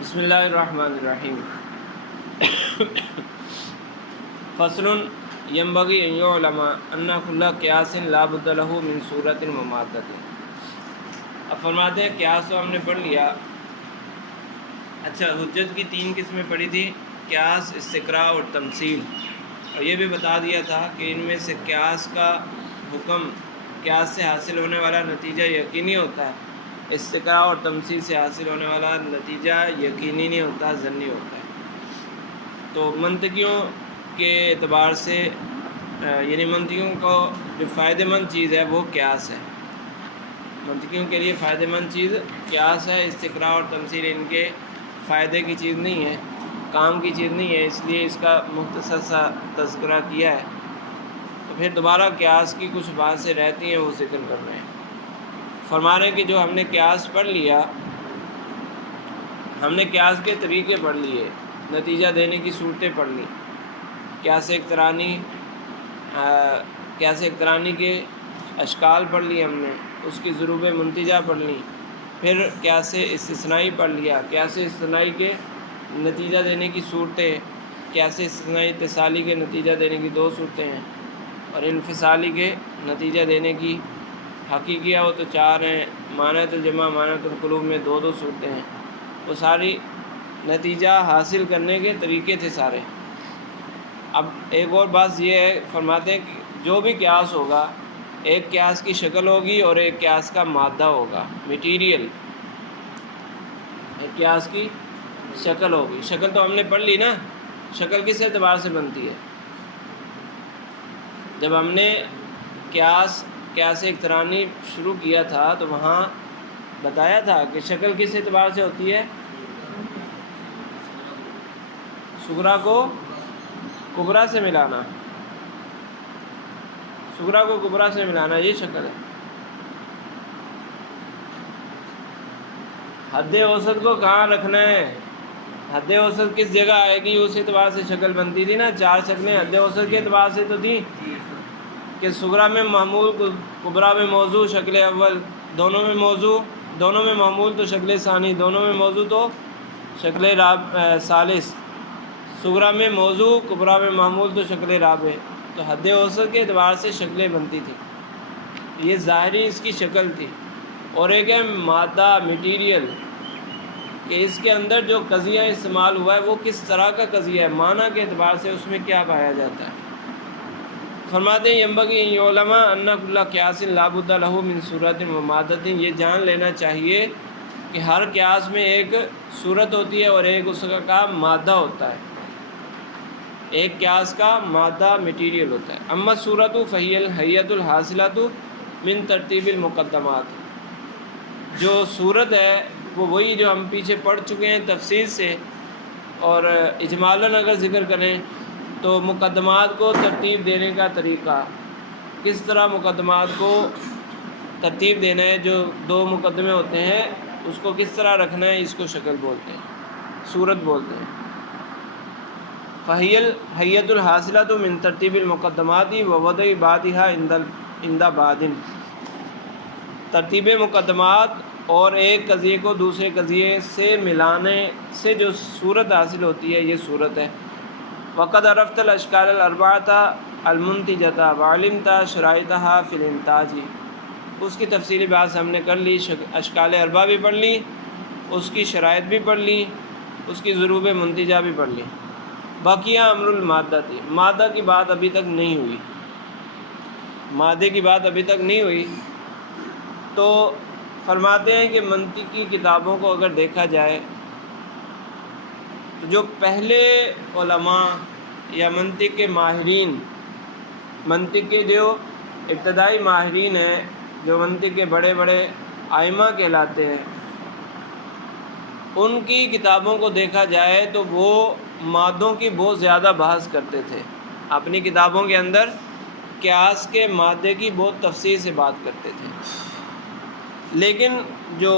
بسم اللہ الرحمن الرحیم۔ فصل ینبغی ان یعلم ان کل قیاس لا بد له من صورت مماثلۃ۔ اب فرماتے ہیں قیاس تو ہم نے پڑھ لیا۔ اچھا، حجت کی تین قسمیں پڑھی تھی، قیاس، استقراء اور تمثیل، اور یہ بھی بتا دیا تھا کہ ان میں سے قیاس کا حکم، قیاس سے حاصل ہونے والا نتیجہ یقینی ہوتا ہے، استقراء اور تمثیل سے حاصل ہونے والا نتیجہ یقینی نہیں ہوتا، ظنی ہوتا ہے۔ تو منطقیوں کے اعتبار سے یعنی منطقیوں کو جو فائدہ مند چیز ہے وہ قیاس ہے، منطقیوں کے لیے فائدہ مند چیز قیاس ہے۔ استقراء اور تمثیل ان کے فائدے کی چیز نہیں ہے، کام کی چیز نہیں ہے، اس لیے اس کا مختصر سا تذکرہ کیا ہے۔ تو پھر دوبارہ قیاس کی کچھ باتیں رہتی ہیں، وہ ذکر کر رہے ہیں۔ فرما رہے ہیں کہ جو ہم نے قیاس پڑھ لیا، ہم نے قیاس کے طریقے پڑھ لیے، نتیجہ دینے کی صورتیں پڑھ لی، قیاس اقترانی کے اشکال پڑھ لیے ہم نے، اس کی ضروب منتجہ پڑھ لی، پھر قیاس استثنائی پڑھ لیا، قیاس استثنائی کے نتیجہ دینے کی صورتیں، قیاس استثنائی اتصالی کے نتیجہ دینے کی دو صورتیں ہیں، اور انفصالی کے نتیجہ دینے کی حقیقیہ وہ تو چار ہیں، مانعۃ الجمع، مانعۃ القلوب میں دو صورتیں ہیں۔ وہ ساری نتیجہ حاصل کرنے کے طریقے تھے سارے۔ اب ایک اور بات یہ ہے، فرماتے ہیں کہ جو بھی قیاس ہوگا، ایک قیاس کی شکل ہوگی اور ایک قیاس کا مادہ ہوگا، میٹیریل۔ ایک قیاس کی شکل ہوگی، شکل تو ہم نے پڑھ لی نا، شکل کس اعتبار سے بنتی ہے؟ جب ہم نے قیاس اقترانی شروع کیا تھا تو وہاں بتایا تھا کہ شکل کس اعتبار سے ہوتی ہے؟ صغریٰ کو کبریٰ سے ملانا، صغریٰ کو کبریٰ سے ملانا، یہ شکل ہے۔ حد اوسط کو کہاں رکھنا ہے؟ حد اوسط کس جگہ آئے گی، اس اعتبار سے شکل بنتی تھی نا۔ چار شکلیں حد اوسط کے اعتبار سے تو تھیں کہ صغریٰ میں محمول، کبریٰ میں موضوع، شکل اول، دونوں میں محمول تو شکل ثانی، دونوں میں موضوع تو شکل ثالث، صغریٰ میں موضوع، کبریٰ میں محمول تو شکل رابع۔ تو حد اوسط کے اعتبار سے شکلیں بنتی تھیں، یہ ظاہری اس کی شکل تھی۔ اور ایک ہے مادہ، میٹیریل، کہ اس کے اندر جو قضیہ استعمال ہوا ہے وہ کس طرح کا قضیہ ہے، معنی کے اعتبار سے اس میں کیا پایا جاتا ہے۔ فرماتے ہیں ینبغی ان یعلم ان کل قیاس لا بد له من صورت مماثلۃ، یہ جان لینا چاہیے کہ ہر قیاس میں ایک صورت ہوتی ہے اور ایک اس کا مادہ ہوتا ہے، ایک قیاس کا مادہ میٹیریل ہوتا ہے۔ اما صورت فہی الحیۃ الحاصلۃ من ترتیب المقدمات، جو صورت ہے وہ وہی جو ہم پیچھے پڑھ چکے ہیں تفصیل سے، اور اجمالاً اگر ذکر کریں تو مقدمات کو ترتیب دینے کا طریقہ، کس طرح مقدمات کو ترتیب دینا ہے، جو دو مقدمے ہوتے ہیں اس کو کس طرح رکھنا ہے، اس کو شکل بولتے ہیں، صورت بولتے ہیں۔ فہی الحیۃ الحاصلۃ من ترتیب المقدمات ووضع بعضها عند بعض، ترتیب مقدمات اور ایک قضیے کو دوسرے قضیے سے ملانے سے جو صورت حاصل ہوتی ہے، یہ صورت ہے۔ وقد عرفت الاشکال الاربعۃ المنتجۃ وعلمت شرائطها فی الانتاج، اس کی تفصیلی بات ہم نے کر لی، اشکال اربعہ بھی پڑھ لی، اس کی شرائط بھی پڑھ لی، اس کی ضروب منتجہ بھی پڑھ لی۔ بقیہ امر المادہ تھی، مادہ کی بات ابھی تک نہیں ہوئی، مادے کی بات ابھی تک نہیں ہوئی۔ تو فرماتے ہیں کہ منطق کی کتابوں کو اگر دیکھا جائے تو جو پہلے علماء یا منطق کے ماہرین، منطق کے جو ابتدائی ماہرین ہیں، جو منطق کے بڑے بڑے ائمہ کہلاتے ہیں، ان کی کتابوں کو دیکھا جائے تو وہ مادوں کی بہت زیادہ بحث کرتے تھے، اپنی کتابوں کے اندر قیاس کے مادے کی بہت تفصیل سے بات کرتے تھے۔ لیکن جو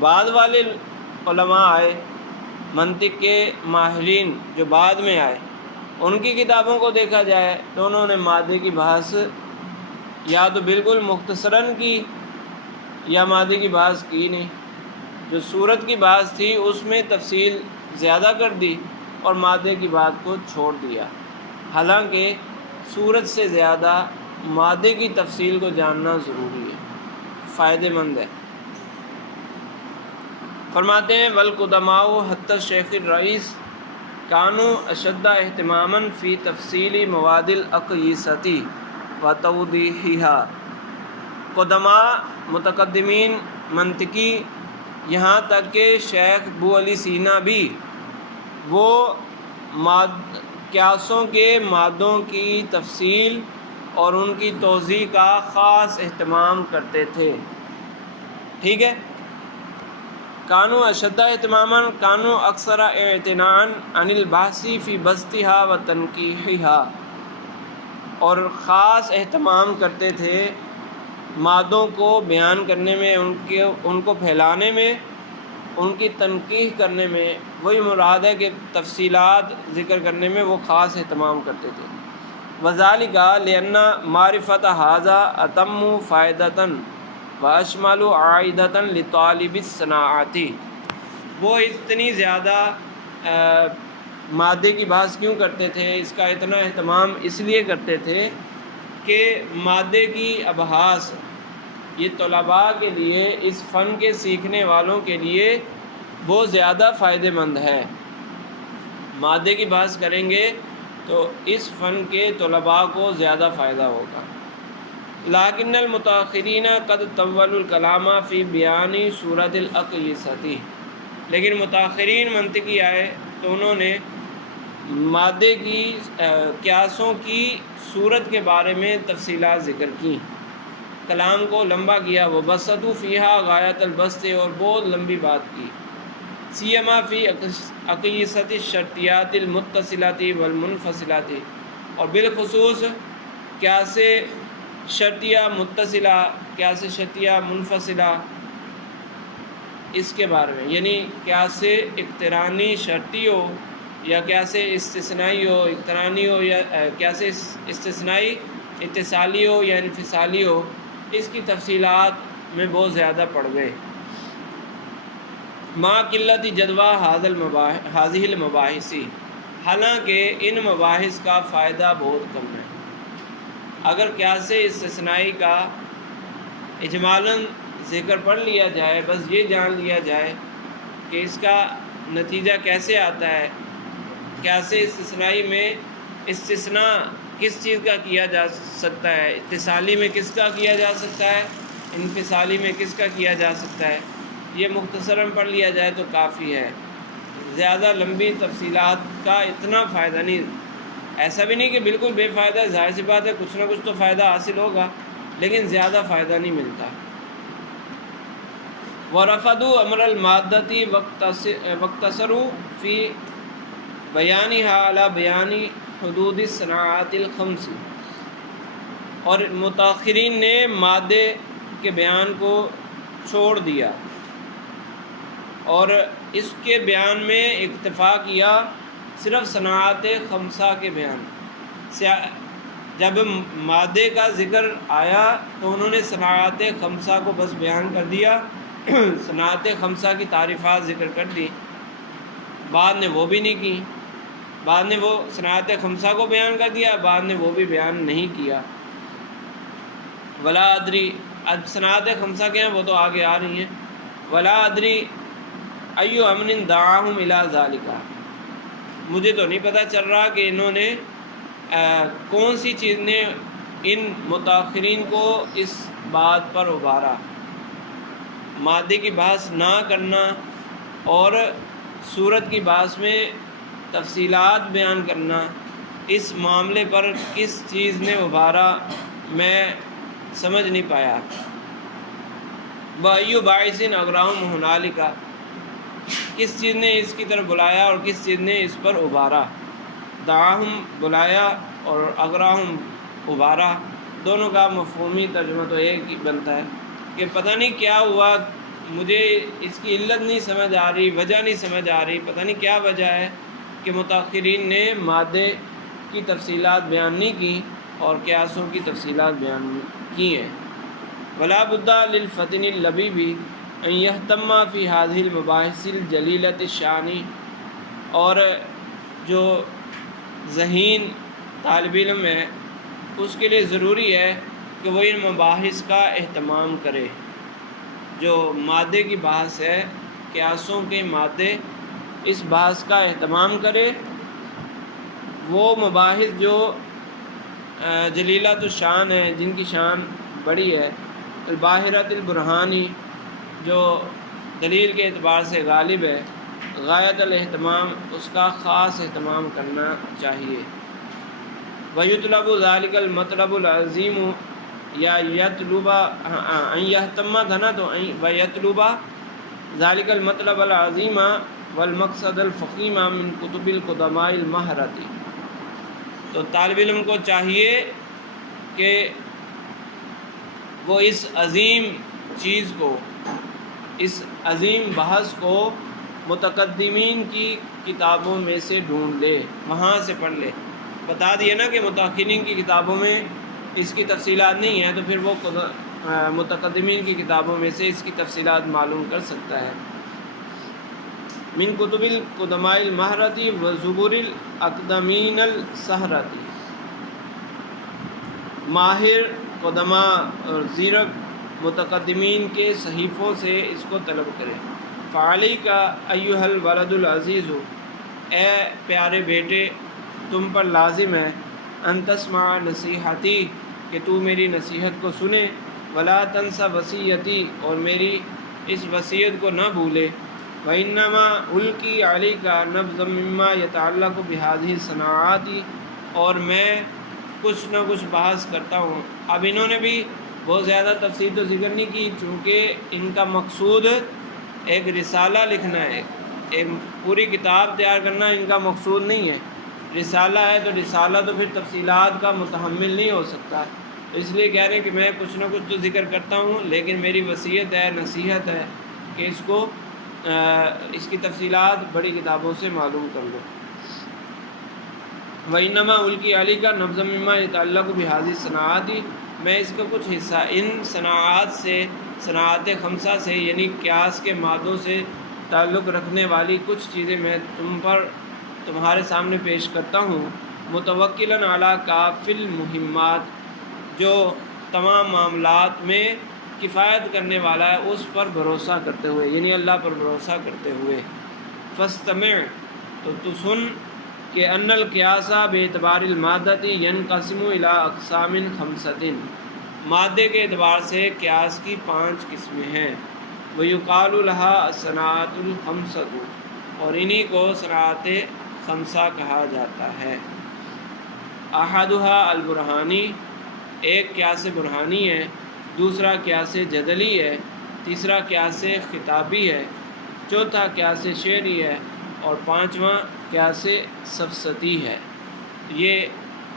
بعد والے علماء آئے، منطق کے ماہرین جو بعد میں آئے، ان کی کتابوں کو دیکھا جائے تو انہوں نے مادے کی بحث یا تو بالکل مختصراً کی یا مادے کی بحث کی نہیں۔ جو صورت کی بات تھی اس میں تفصیل زیادہ کر دی اور مادے کی بات کو چھوڑ دیا، حالانکہ صورت سے زیادہ مادے کی تفصیل کو جاننا ضروری ہے، فائدہ مند ہے۔ فرماتے ہیں والقدماء حتی الشیخ الرئیس کانوا اشد اہتماما فی تفصیل مواد الاقیسۃ و توضیحها۔ قدماء متقدمین منطقی یہاں تک کہ شیخ ابو علی سینا بھی وہ قیاسوں کے مادوں کی تفصیل اور ان کی توضیح کا خاص اہتمام کرتے تھے، ٹھیک ہے۔ کانوا اشد اہتماما، کانوا اکثر اعتناء عن البحث فی بسطها و تنقیحها، اور خاص اہتمام کرتے تھے مادوں کو بیان کرنے میں، ان کو پھیلانے میں، ان کی تنقیح کرنے میں، وہی مراد ہے کہ تفصیلات ذکر کرنے میں وہ خاص اہتمام کرتے تھے۔ وذالک لأن معرفت ھذا اتم فائدۃ واشمل عائدۃ لطالب الصناعۃ۔ وہ اتنی زیادہ مادے کی بحث کیوں کرتے تھے، اس کا اتنا اہتمام اس لیے کرتے تھے کہ مادے کی ابحاث یہ طلباء کے لیے، اس فن کے سیکھنے والوں کے لیے بہت زیادہ فائدہ مند ہے۔ مادے کی بحث کریں گے تو اس فن کے طلباء کو زیادہ فائدہ ہوگا۔ لیکن المتاخرین قد طولوا الکلام فی بیان صورت الاقیسۃ، لیکن متاخرین منطقی آئے تو انہوں نے مادے کی قیاسوں کی صورت کے بارے میں تفصیلات ذکر کی، کلام کو لمبا کیا، وہ بسطوا فیہا غایۃ البسط، اور بہت لمبی بات کی، سیما فی اقیسۃ الشرطیات المتصلۃ والمنفصلۃ، اور بالخصوص قیاس شرطیہ متصلہ، قیاس شرطیہ منفصلہ، اس کے بارے میں، یعنی قیاس اقترانی شرطی ہو یا قیاس استثنائی ہو، اقترانی ہو یا قیاس استثنائی اتصالی ہو یا انفصالی ہو، اس کی تفصیلات میں بہت زیادہ پڑ گئے۔ ما قلت جدویٰ ہذہ المباحث، حالانکہ ان مباحث کا فائدہ بہت کم ہے۔ اگر قیاس استثنائی کا اجمالاً ذکر پڑھ لیا جائے، بس یہ جان لیا جائے کہ اس کا نتیجہ کیسے آتا ہے، قیاس استثنائی میں استثناء کس چیز کا کیا جا سکتا ہے، اتصالی میں کس کا کیا جا سکتا ہے، انفصالی میں کس کا کیا جا سکتا ہے، یہ مختصراً پڑھ لیا جائے تو کافی ہے۔ زیادہ لمبی تفصیلات کا اتنا فائدہ نہیں، ایسا بھی نہیں کہ بالکل بے فائدہ ہے، ظاہر سی بات ہے کچھ نہ کچھ تو فائدہ حاصل ہوگا، لیکن زیادہ فائدہ نہیں ملتا۔ وَرَفَضُوا أَمْرَ الْمَادَّةِ وَاقْتَصَرُوا فِي بَيَانِهَا عَلَى بَيَانِ حُدُودِ الصَّنَاعَاتِ الْخَمْسِ، اور متاخرین نے مادے کے بیان کو چھوڑ دیا اور اس کے بیان میں اکتفا کیا صرف صناعات خمسہ کے بیان۔ جب مادے کا ذکر آیا تو انہوں نے صناعات خمسہ کو بس بیان کر دیا، صناعات خمسہ کی تعریفات ذکر کر دی، بعد نے وہ بھی نہیں کی، بعد نے وہ صناعات خمسہ کو بیان کر دیا، بعد نے وہ بھی بیان نہیں کیا۔ ولا ادری، اب صناعات خمسہ کے ہیں وہ تو آگے آ رہی ہیں۔ ولا ادری ایو امن دعاہم الی ذالک، مجھے تو نہیں پتہ چل رہا کہ انہوں نے کون سی چیز نے ان متاخرین کو اس بات پر ابھارا، مادے کی بحث نہ کرنا اور صورت کی بحث میں تفصیلات بیان کرنا، اس معاملے پر کس چیز نے ابھارا میں سمجھ نہیں پایا۔ وَأَيُّ بَاعِثٍ أَغْرَاهُمْ هُنَالِكَ، کس چیز نے اس کی طرف بلایا اور کس چیز نے اس پر ابھارا۔ دعاہم بلایا اور اغراہم ابھارا، دونوں کا مفہومی ترجمہ تو ایک ہی بنتا ہے کہ پتہ نہیں کیا ہوا، مجھے اس کی علت نہیں سمجھ آ رہی، وجہ نہیں سمجھ آ رہی، پتہ نہیں کیا وجہ ہے کہ متاخرین نے مادے کی تفصیلات بیان نہیں کی اور قیاسوں کی تفصیلات بیان کی ہیں۔ ولا بد للفتن اللبیبی، ان یہتم فی هذه المباحث الجلیلۃ الشان، اور جو ذہین طالب علم ہے اس کے لیے ضروری ہے کہ وہ ان مباحث کا اہتمام کرے۔ جو مادے کی بحث ہے، قیاسوں کے مادے، اس بحث کا اہتمام کرے۔ وہ مباحث جو جلیلۃ الشان ہیں، جن کی شان بڑی ہے، الباہرۃ البرہانی، جو دلیل کے اعتبار سے غالب ہے، غایت الاہتمام، اس کا خاص اہتمام کرنا چاہیے۔ وَيُطْلَبُ ذَلِكَ الْمَطْلَبُ الْعَظِيمُ، یا یطلب ان یہتم تھا نا، تو وَيَطْلُبَ ذَلِكَ الْمَطْلَبَ الْعَظِيمَ وَالْمَقْصَدَ الْفَخِيمَ مِنْ كُتُبِ الْقُدَمَاءِ الْمَاهِرَةِ، تو طالب علم کو چاہیے کہ وہ اس عظیم چیز کو، اس عظیم بحث کو متقدمین کی کتابوں میں سے ڈھونڈ لے، وہاں سے پڑھ لے۔ بتا دیا نا کہ متأخرین کی کتابوں میں اس کی تفصیلات نہیں ہیں، تو پھر وہ متقدمین کی کتابوں میں سے اس کی تفصیلات معلوم کر سکتا ہے۔ من کتب القدماء الماہرۃ وزبور الاقدمین السحرۃ، ماہر قدما اور زیرک متقدمین کے صحیفوں سے اس کو طلب کرے۔ فعلیک ایھا الولد العزیز، اے پیارے بیٹے تم پر لازم ہے، ان تسمع نصیحتی، کہ تو میری نصیحت کو سنے، ولا تنس وصیتی، اور میری اس وصیت کو نہ بھولے۔ وَإِنَّمَا أُلْقِي عَلَيْكَ نَبْذًا مِّمَّا يَتَعَلَّقُ بِهَذِهِ الصَّنَاعَاتِ، اور میں کچھ نہ کچھ بحث کرتا ہوں۔ اب انہوں نے بھی بہت زیادہ تفصیل تو ذکر نہیں کی، چونکہ ان کا مقصود ایک رسالہ لکھنا ہے، ایک پوری کتاب تیار کرنا ان کا مقصود نہیں ہے۔ رسالہ ہے تو رسالہ تو پھر تفصیلات کا متحمل نہیں ہو سکتا، اس لیے کہہ رہے ہیں کہ میں کچھ نہ کچھ تو ذکر کرتا ہوں، لیکن میری وصیت ہے، نصیحت ہے کہ اس کو اس کی تفصیلات بڑی کتابوں سے معلوم کر لو۔ وَإِنَّمَا أُلْقِي عَلَيْكَ نَبْذًا مِّمَّا يَتَعَلَّقُ بِهَذِهِ الصَّنَاعَاتِ، میں اس کا کچھ حصہ ان صناعات سے، صناعت خمسہ سے، یعنی قیاس کے مادوں سے تعلق رکھنے والی کچھ چیزیں میں تمہارے سامنے پیش کرتا ہوں۔ متوکلاً علی کافی المہمات، جو تمام معاملات میں کفایت کرنے والا ہے، اس پر بھروسہ کرتے ہوئے، یعنی اللہ پر بھروسہ کرتے ہوئے۔ فاستمع، تو سن کہ ان القیاس باعتبار المادۃ ینقسم الی اقسام خمسۃ، مادے کے اعتبار سے قیاس کی 5 قسمیں ہیں۔ ویقال لها الصناعۃ الخمسۃ، اور انہی کو صناعت خمسہ کہا جاتا ہے۔ احدها البرہانی، ایک قیاس برہانی ہے، دوسرا قیاس جدلی ہے، تیسرا قیاس خطابی ہے، چوتھا قیاس شعری ہے، اور پانچواں قیاس سفسطی ہے۔ یہ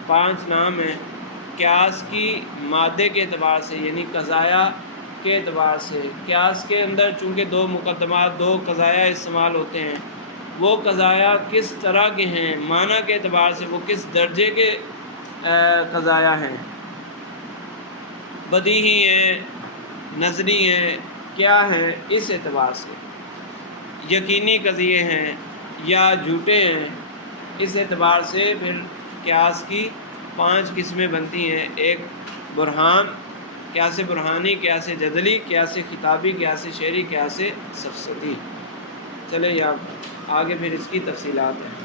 5 نام ہیں قیاس کی مادے کے اعتبار سے، یعنی قضایا کے اعتبار سے۔ قیاس کے اندر چونکہ 2 مقدمات، 2 قضایا استعمال ہوتے ہیں، وہ قضایا کس طرح کے ہیں، معنی کے اعتبار سے وہ کس درجے کے قضایا ہیں، بدیہی ہیں، نظری ہیں، کیا ہیں، اس اعتبار سے یقینی قضیے ہیں یا جھوٹے ہیں، اس اعتبار سے پھر قیاس کی 5 قسمیں بنتی ہیں۔ ایک برہان، قیاس برہانی، قیاس جدلی، قیاس خطابی، قیاس شعری، قیاس سفسطی۔ چلے یا آگے پھر اس کی تفصیلات ہیں۔